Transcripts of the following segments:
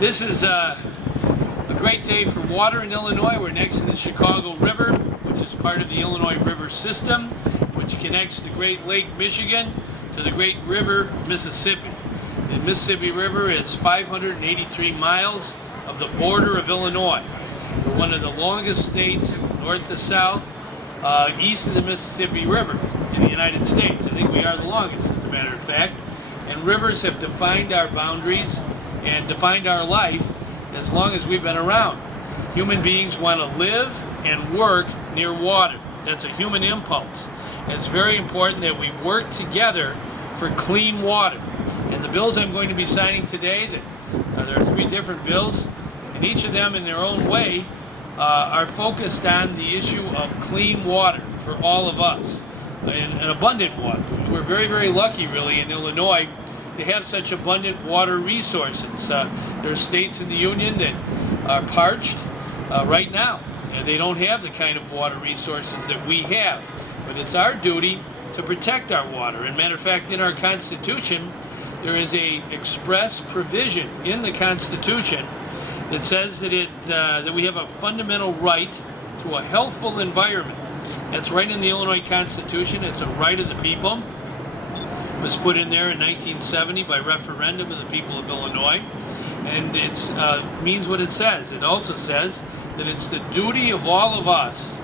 This is a great day for water in Illinois. We're next to the Chicago River, which is part of the Illinois River system, which connects the Great Lake, Michigan, to the Great River, Mississippi. The Mississippi River is 583 miles of the border of Illinois. We're one of the longest states, north to south, east of the Mississippi River in the United States. I think we are the longest, as a matter of fact. And rivers have defined our boundaries and defined our life as long as we've been around. Human beings want to live and work near water. That's a human impulse. And it's very important that we work together for clean water. And the bills I'm going to be signing today, there are 3 different bills, and each of them in their own way are focused on the issue of clean water for all of us, and abundant water. We're very, very lucky, really, in Illinois to have such abundant water resources. There are states in the Union that are parched right now. They don't have the kind of water resources that we have. But it's our duty to protect our water. And matter of fact, in our Constitution, there is a express provision in the Constitution that says that that we have a fundamental right to a healthful environment. That's right in the Illinois Constitution. It's a right of the people. It was put in there in 1970 by referendum of the people of Illinois, and it means what it says. It also says that it's the duty of all of us,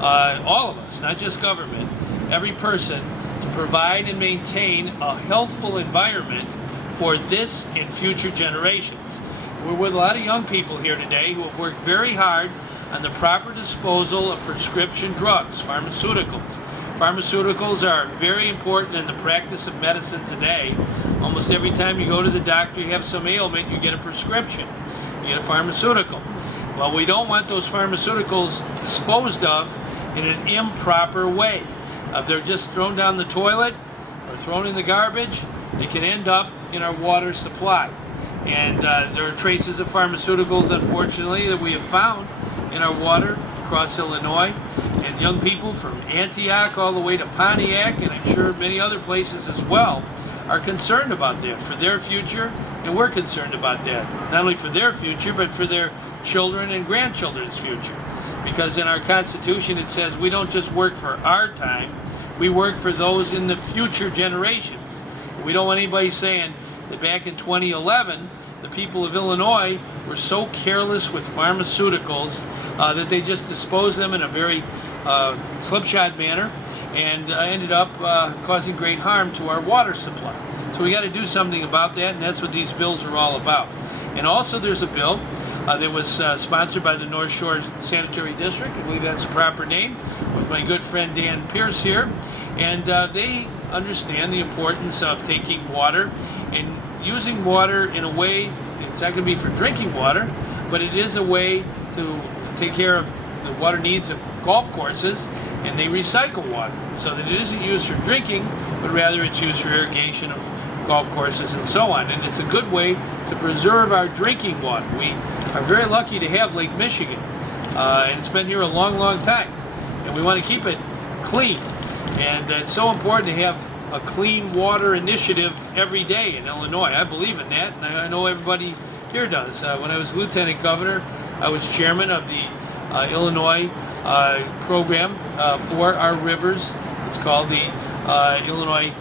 not just government, every person, to provide and maintain a healthful environment for this and future generations. We're with a lot of young people here today who have worked very hard on the proper disposal of prescription drugs, pharmaceuticals. Pharmaceuticals are very important in the practice of medicine today. Almost every time you go to the doctor, you have some ailment, you get a prescription. You get a pharmaceutical. Well, we don't want those pharmaceuticals disposed of in an improper way. If they're just thrown down the toilet or thrown in the garbage, they can end up in our water supply. And there are traces of pharmaceuticals, unfortunately, that we have found in our water across Illinois. And young people from Antioch all the way to Pontiac, and I'm sure many other places as well, are concerned about that for their future, and we're concerned about that. Not only for their future, but for their children and grandchildren's future. Because in our Constitution it says we don't just work for our time, we work for those in the future generations. We don't want anybody saying that back in 2011, the people of Illinois were so careless with pharmaceuticals that they just disposed them in a very slipshod manner and ended up causing great harm to our water supply. So we got to do something about that, and that's what these bills are all about. And also there's a bill that was sponsored by the North Shore Sanitary District, I believe that's the proper name, with my good friend Dan Pierce here. And they understand the importance of taking water and using water in a way, it's not going to be for drinking water, but it is a way to take care of the water needs of golf courses, and they recycle water so that it isn't used for drinking, but rather it's used for irrigation of golf courses and so on. And it's a good way to preserve our drinking water. We are very lucky to have Lake Michigan, and it's been here a long, long time, and we want to keep it clean. And it's so important to have a clean water initiative every day in Illinois. I believe in that, and I know everybody here does. When I was lieutenant governor, I was chairman of the Illinois program for our rivers. It's called the Illinois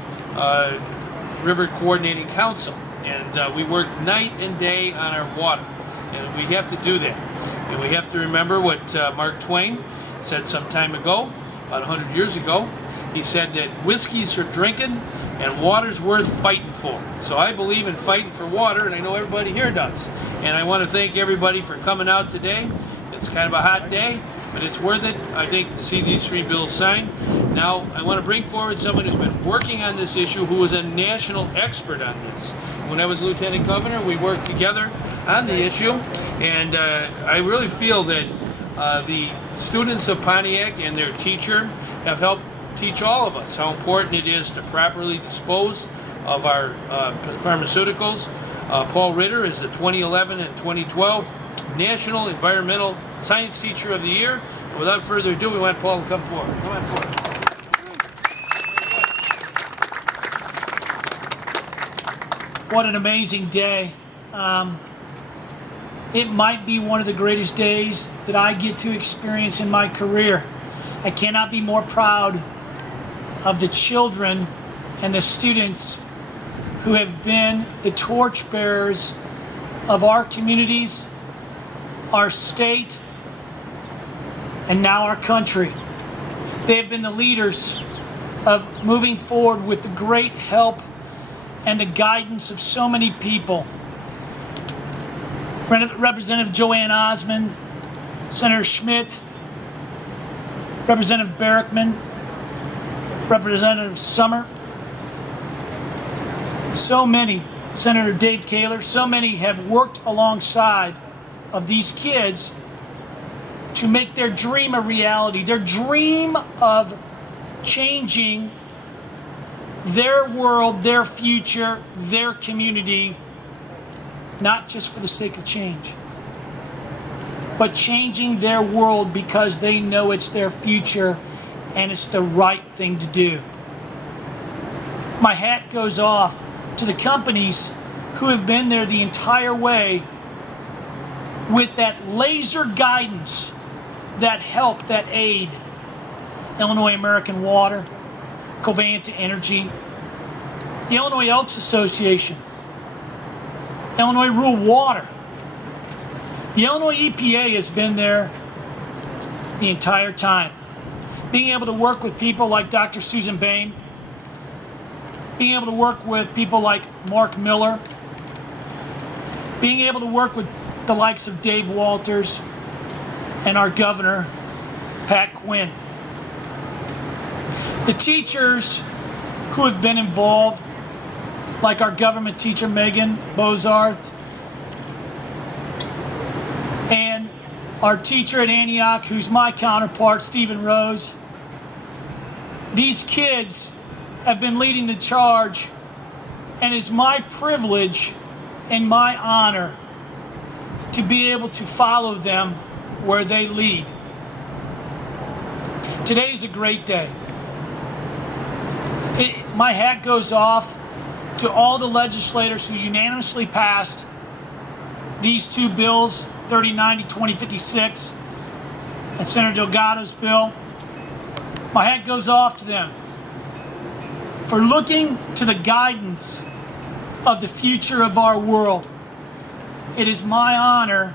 River Coordinating Council, and we work night and day on our water, and we have to do that. And we have to remember what Mark Twain said some time ago, about 100 years ago. He said that whiskey's for drinking and water's worth fighting for. So I believe in fighting for water, and I know everybody here does. And I want to thank everybody for coming out today. It's kind of a hot day, but it's worth it, I think, to see these 3 bills signed. Now, I want to bring forward someone who's been working on this issue, who is a national expert on this. When I was lieutenant governor, we worked together on the issue, and I really feel that the students of Pontiac and their teacher have helped teach all of us how important it is to properly dispose of our pharmaceuticals. Paul Ritter is the 2011 and 2012 National Environmental Science Teacher of the Year. And without further ado, we want Paul to come forward. Come on forward. What an amazing day. It might be one of the greatest days that I get to experience in my career. I cannot be more proud of the children and the students who have been the torchbearers of our communities, our state, and now our country. They have been the leaders of moving forward with the great help and the guidance of so many people. Representative Joanne Osmond, Senator Schmidt, Representative Barrickman, Representative Summer, so many, Senator Dave Kaler, so many have worked alongside of these kids to make their dream a reality, their dream of changing their world, their future, their community, not just for the sake of change, but changing their world because they know it's their future and it's the right thing to do. My hat goes off to the companies who have been there the entire way with that laser guidance, that help, that aid. Illinois American Water, Covanta Energy, the Illinois Elks Association, Illinois Rural Water. The Illinois EPA has been there the entire time. Being able to work with people like Dr. Susan Bain, being able to work with people like Mark Miller, being able to work with the likes of Dave Walters and our governor, Pat Quinn. The teachers who have been involved, like our government teacher, Megan Bozarth, and our teacher at Antioch, who's my counterpart, Stephen Rose. These kids have been leading the charge, and it's my privilege and my honor to be able to follow them where they lead. Today is a great day. My hat goes off to all the legislators who unanimously passed these two bills, 3090, 2056, and Senator Delgado's bill. My hat goes off to them for looking to the guidance of the future of our world. It is my honor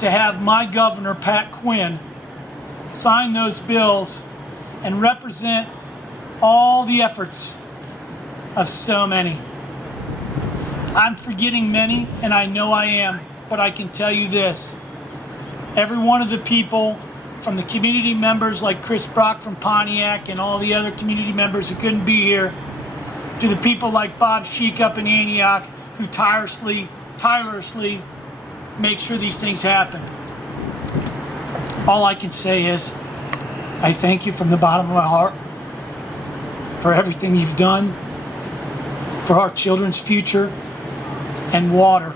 to have my governor, Pat Quinn, sign those bills and represent all the efforts of so many. I'm forgetting many, and I know I am, but I can tell you this. Every one of the people, from the community members like Chris Brock from Pontiac and all the other community members who couldn't be here, to the people like Bob Sheik up in Antioch who tirelessly make sure these things happen. All I can say is, I thank you from the bottom of my heart for everything you've done for our children's future and water,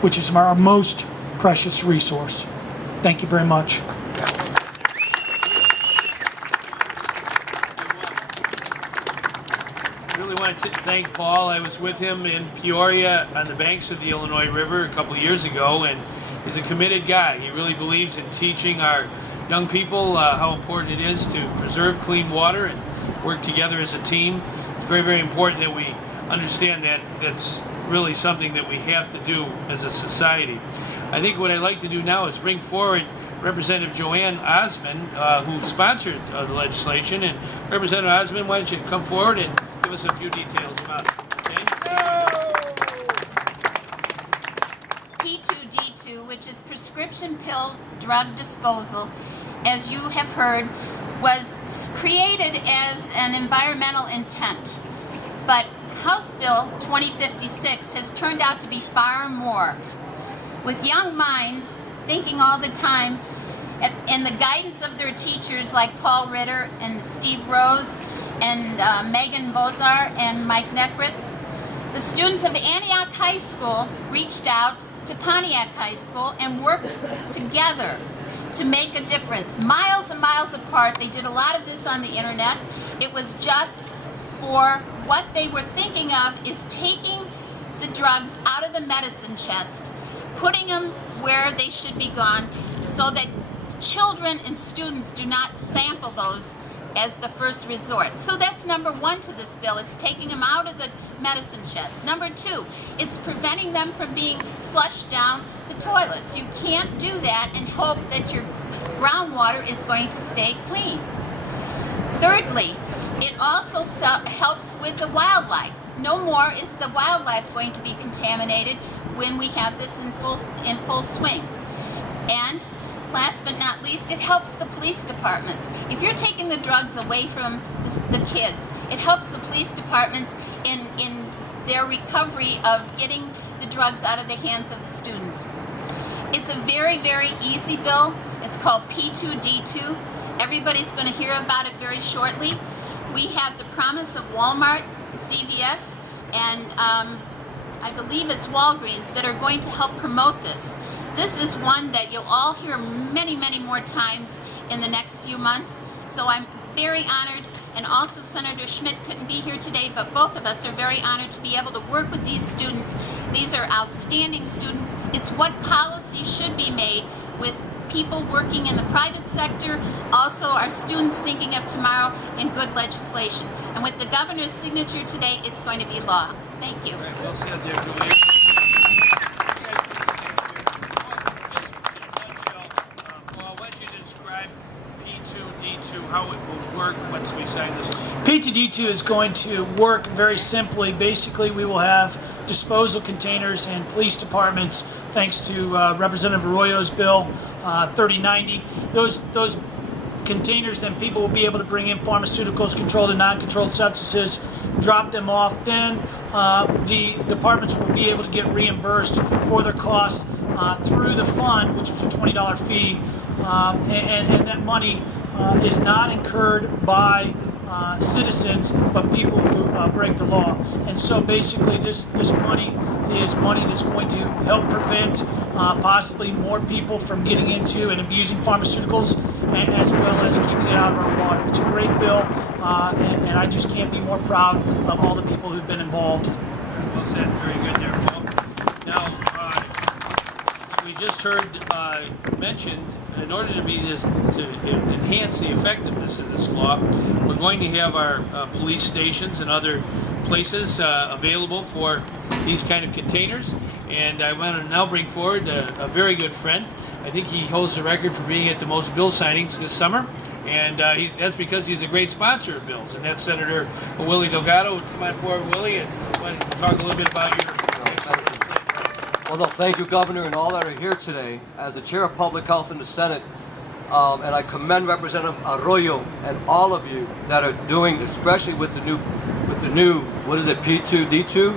which is our most precious resource. Thank you very much. I really want to thank Paul. I was with him in Peoria on the banks of the Illinois River a couple years ago, and he's a committed guy. He really believes in teaching our young people how important it is to preserve clean water and work together as a team. It's very, very important that we understand that that's really something that we have to do as a society. I think what I'd like to do now is bring forward Representative Joanne Osmond, who sponsored the legislation. And Representative Osmond, why don't you come forward and give us a few details about it. Okay? P2D2, which is prescription pill drug disposal, as you have heard, was created as an environmental intent. But House Bill 2056 has turned out to be far more. With young minds thinking all the time, and the guidance of their teachers like Paul Ritter and Steve Rose and Megan Bozar and Mike Neckritz, the students of Antioch High School reached out to Pontiac High School and worked together to make a difference. Miles and miles apart. They did a lot of this on the internet. It was just for what they were thinking of is taking the drugs out of the medicine chest, putting them where they should be gone so that children and students do not sample those as the first resort. So that's number one to this bill. It's taking them out of the medicine chest. Number two, it's preventing them from being flushed down the toilets. You can't do that and hope that your groundwater is going to stay clean. Thirdly, it also helps with the wildlife. No more is the wildlife going to be contaminated when we have this in full swing. And last but not least, it helps the police departments. If you're taking the drugs away from the kids, it helps the police departments in their recovery of getting the drugs out of the hands of the students. It's a very, very easy bill. It's called P2D2. Everybody's going to hear about it very shortly. We have the promise of Walmart, CVS, and I believe it's Walgreens that are going to help promote this. This is one that you'll all hear many, many more times in the next few months. So I'm very honored, and also Senator Schmidt couldn't be here today, but both of us are very honored to be able to work with these students. These are outstanding students. It's what policy should be made with people working in the private sector, also our students thinking of tomorrow, in good legislation. And with the governor's signature today, it's going to be law. Thank you. Right, well said there, Julia. Paul, why don't you describe P2D2, how it will work once we sign this? P2D2 is going to work very simply. Basically, we will have disposal containers in police departments, thanks to Representative Arroyo's bill 3090. Those containers, then people will be able to bring in pharmaceuticals, controlled and non-controlled substances, drop them off. Then the departments will be able to get reimbursed for their cost through the fund, which is a $20 fee, and that money is not incurred by citizens, but people who break the law. And so basically this money is money that's going to help prevent possibly more people from getting into and abusing pharmaceuticals, as well as keeping it out of our water. It's a great bill, and I just can't be more proud of all the people who've been involved. Well said. Very good there, Paul. Now, we just heard mentioned, in order to enhance the effectiveness of this law, we're going to have our police stations and other places available for these kind of containers. And I want to now bring forward a very good friend. I think he holds the record for being at the most bill signings this summer. And that's because he's a great sponsor of bills. And that's Senator Willie Delgado. Come on forward, Willie, and why don't you talk a little bit about your... Well, no, thank you, Governor, and all that are here today. As the Chair of Public Health in the Senate, and I commend Representative Arroyo and all of you that are doing, especially with the new, what is it, P2D2?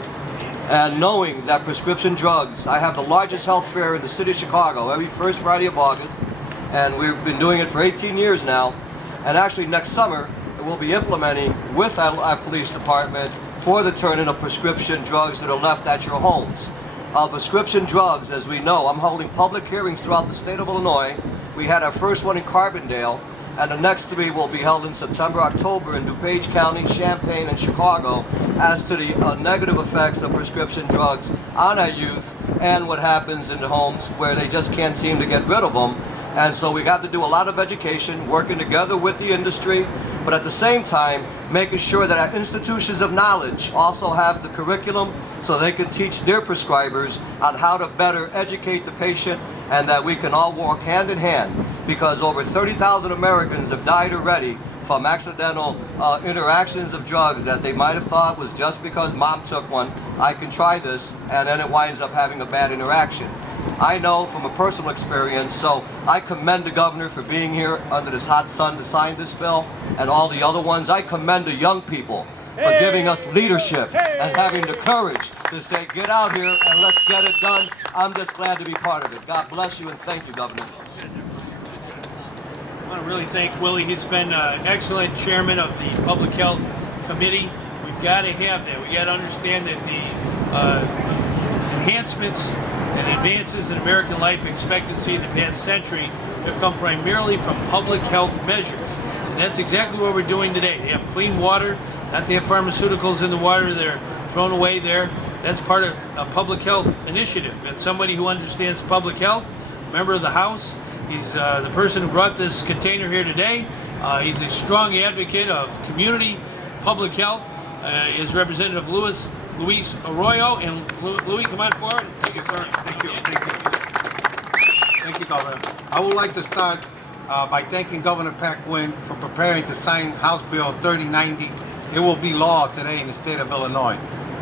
And knowing that prescription drugs, I have the largest health fair in the city of Chicago every first Friday of August, and we've been doing it for 18 years now. And actually next summer, we'll be implementing with our police department for the turn-in of prescription drugs that are left at your homes. Prescription drugs, as we know, I'm holding public hearings throughout the state of Illinois. We had our first one in Carbondale, and the next three will be held in September, October in DuPage County, Champaign, and Chicago as to the negative effects of prescription drugs on our youth and what happens in the homes where they just can't seem to get rid of them. And so we have to do a lot of education, working together with the industry, but at the same time, making sure that our institutions of knowledge also have the curriculum so they can teach their prescribers on how to better educate the patient, and that we can all work hand in hand, because over 30,000 Americans have died already from accidental interactions of drugs that they might have thought was just because mom took one, I can try this, and then it winds up having a bad interaction. I know from a personal experience, so I commend the governor for being here under this hot sun to sign this bill, and all the other ones. I commend the young people for giving us leadership and having the courage to say, get out here and let's get it done. I'm just glad to be part of it. God bless you, and thank you, Governor. I want to really thank Willie. He's been an excellent chairman of the Public Health Committee. We've got to have that. We've got to understand that the enhancements and advances in American life expectancy in the past century have come primarily from public health measures. And that's exactly what we're doing today. They have clean water, not to have pharmaceuticals in the water that are thrown away there. That's part of a public health initiative, and somebody who understands public health, member of the House. He's the person who brought this container here today. He's a strong advocate of community public health. Is Representative Luis Arroyo. And Luis, come on forward. Thank you, sir. Thank you. Thank you. Thank you, Governor. I would like to start by thanking Governor Quinn for preparing to sign House Bill 3090. It will be law today in the state of Illinois.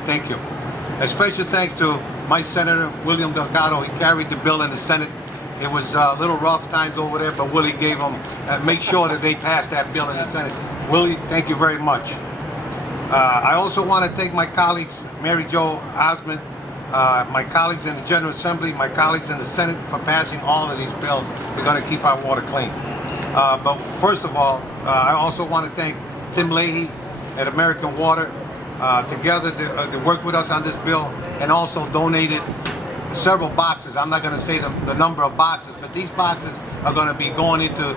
Thank you. A special thanks to my Senator, William Delgado. He carried the bill in the Senate. It was a little rough times over there, but Willie gave them, make sure that they passed that bill in the Senate. Willie, thank you very much. I also want to thank my colleagues, Mary Jo Osmond, my colleagues in the General Assembly, my colleagues in the Senate for passing all of these bills. They're going to keep our water clean. But first of all, I also want to thank Tim Leahy at American Water. Together to work with us on this bill, and also donated several boxes. I'm not going to say the number of boxes, but these boxes are going to be going into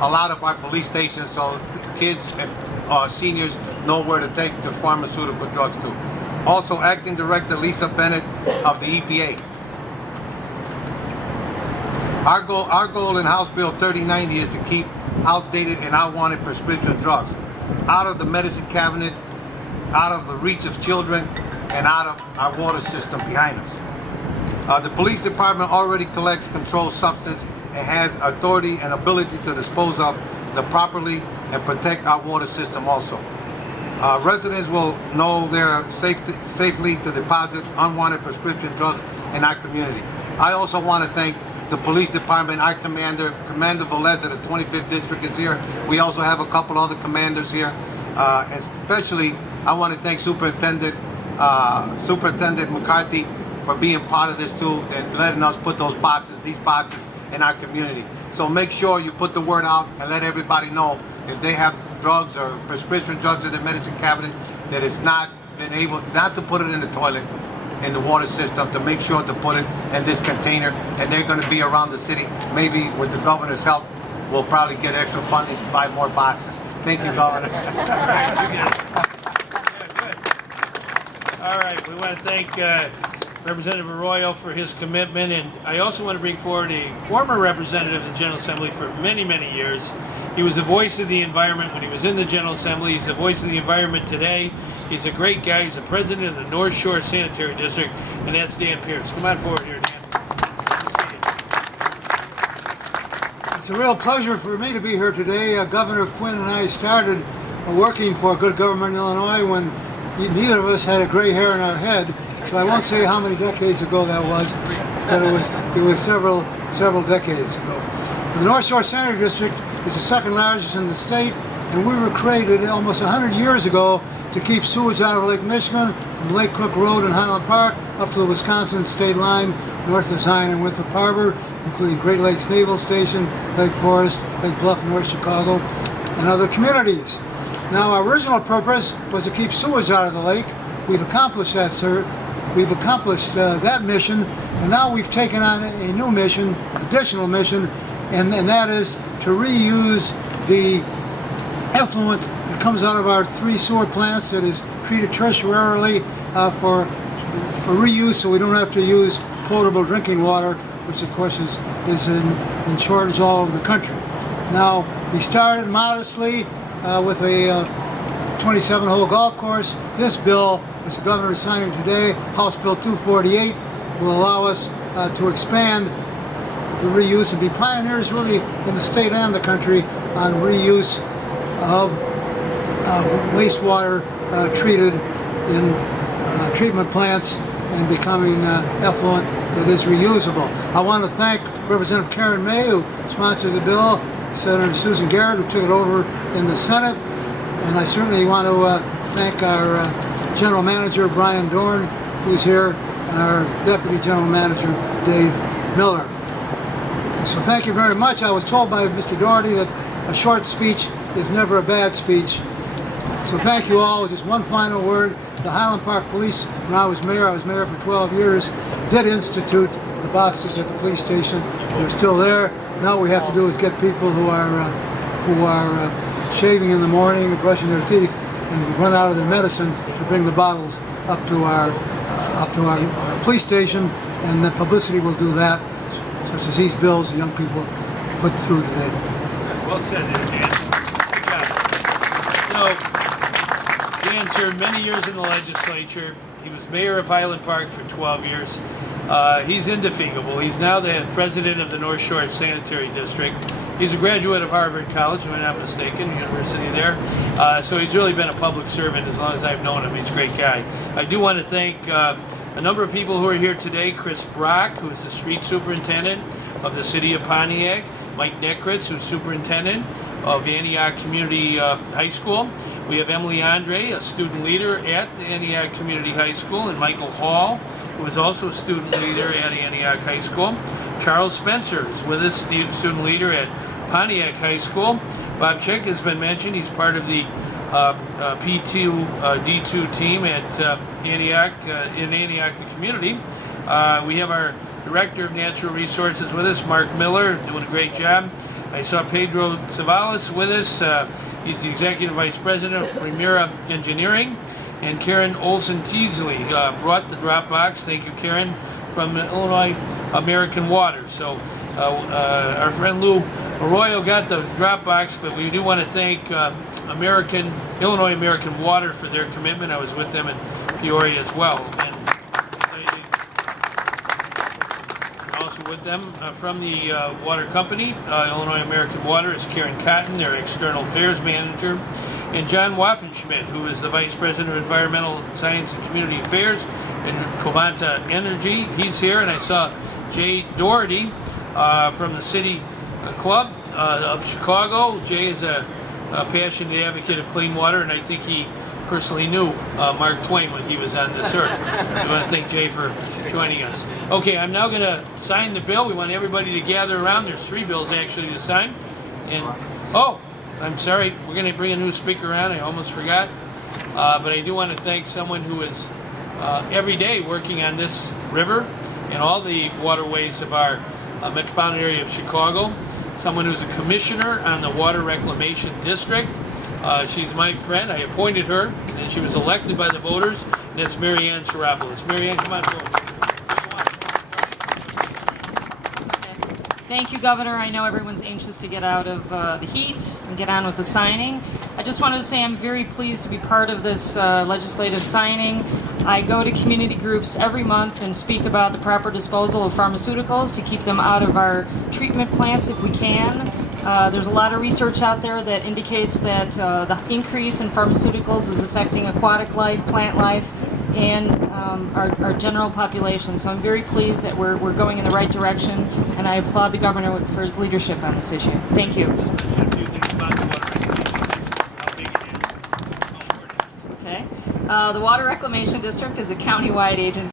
a lot of our police stations so kids and seniors know where to take the pharmaceutical drugs to. Also, Acting Director Lisa Bennett of the EPA. Our goal in House Bill 3090 is to keep outdated and unwanted prescription drugs out of the medicine cabinet, out of the reach of children, and out of our water system behind us. The police department already collects controlled substance and has authority and ability to dispose of them properly and protect our water system also. Residents will know they're safely to deposit unwanted prescription drugs in our community. I also want to thank the police department. Our Commander Velez of the 25th District is here. We also have a couple other commanders here, especially I want to thank Superintendent McCarthy for being part of this too and letting us put these boxes in our community. So make sure you put the word out and let everybody know if they have drugs or prescription drugs in the medicine cabinet that it's not been able not to put it in the toilet, in the water system, to make sure to put it in this container, and they're going to be around the city. Maybe with the governor's help, we'll probably get extra funding to buy more boxes. Thank you, Governor. All right, we want to thank Representative Arroyo for his commitment, and I also want to bring forward a former representative of the General Assembly for many, many years. He was the voice of the environment when he was in the General Assembly. He's the voice of the environment today. He's a great guy. He's the president of the North Shore Sanitary District, and that's Dan Pierce. Come on forward here, Dan. It's a real pleasure for me to be here today. Governor Quinn and I started working for good government in Illinois when neither of us had a gray hair in our head. So I won't say how many decades ago that was, but it was several decades ago. The North Shore Sanitary District is the second largest in the state, and we were created almost 100 years ago to keep sewage out of Lake Michigan, from Lake Cook Road in Highland Park up to the Wisconsin state line, north of Zion and Winthrop Harbor, including Great Lakes Naval Station, Lake Forest, Lake Bluff, North Chicago, and other communities. Now, our original purpose was to keep sewage out of the lake. We've accomplished that, sir. We've accomplished that mission, and now we've taken on a new mission, additional mission, and that is to reuse the effluent that comes out of our 3 sewer plants that is treated tertiarily for reuse, so we don't have to use potable drinking water, which of course is in shortage all over the country. Now, we started modestly with a 27-hole golf course. This bill, which the governor is signing today, House Bill 248, will allow us to expand the reuse and be pioneers really in the state and the country on reuse of wastewater treated in treatment plants and becoming effluent that is reusable. I want to thank Representative Karen May, who sponsored the bill, Senator Susan Garrett, who took it over in the Senate, and I certainly want to thank our General Manager, Brian Dorn, who's here, and our Deputy General Manager, Dave Miller. So thank you very much. I was told by Mr. Doherty that a short speech is never a bad speech. So thank you all. Just one final word. The Highland Park Police, when I was mayor for 12 years, did institute the boxes at the police station. They're still there. Now what we have to do is get people who are shaving in the morning, brushing their teeth, and run out of their medicine to bring the bottles up to our up to our police station, and the publicity will do that, such as these bills the young people put through today. Well said there, Dan. Good job. You know, Dan served many years in the legislature. He was mayor of Highland Park for 12 years. He's indefatigable. He's now the president of the North Shore Sanitary District. He's a graduate of Harvard College, if I'm not mistaken, university there. So he's really been a public servant as long as I've known him. He's a great guy. I do want to thank a number of people who are here today. Chris Brock, who's the street superintendent of the city of Pontiac. Mike Nekritz, who's superintendent of Antioch Community High School. We have Emily Andre, a student leader at the Antioch Community High School, and Michael Hall, who is also a student leader at Antioch High School. Charles Spencer is with us, the student leader at Pontiac High School. Bob Chick has been mentioned. He's part of the P2D2 team at Antioch, in Antioch, the community. We have our Director of Natural Resources with us, Mark Miller, doing a great job. I saw Pedro Savalas with us. He's the Executive Vice President of Primera Engineering. And Karen Olson-Teasley brought the drop box. Thank you, Karen, from Illinois American Water. So our friend Lou Arroyo got the drop box, but we do want to thank Illinois American Water for their commitment. I was with them in Peoria as well. And also with them from the water company, Illinois American Water, is Karen Cotton, their External Affairs Manager. And John Waffenschmidt, who is the Vice President of Environmental Science and Community Affairs in Covanta Energy. He's here, and I saw Jay Doherty from the City Club of Chicago. Jay is a passionate advocate of clean water, and I think he personally knew Mark Twain when he was on this earth. I want to thank Jay for joining us. Okay, I'm now going to sign the bill. We want everybody to gather around. There's 3 bills actually to sign. And oh, I'm sorry, we're going to bring a new speaker on. I almost forgot. But I do want to thank someone who is every day working on this river and all the waterways of our metropolitan area of Chicago. Someone who's a commissioner on the Water Reclamation District. She's my friend. I appointed her, and she was elected by the voters. And that's Mary Ann Saropoulos. Mary Ann, come on forward. Thank you, Governor. I know everyone's anxious to get out of the heat and get on with the signing. I just wanted to say I'm very pleased to be part of this legislative signing. I go to community groups every month and speak about the proper disposal of pharmaceuticals to keep them out of our treatment plants if we can. There's a lot of research out there that indicates that the increase in pharmaceuticals is affecting aquatic life, plant life, and our general population. So I'm very pleased that we're going in the right direction, and I applaud the governor for his leadership on this issue. Thank you. Okay. The Water Reclamation District is a county-wide agency.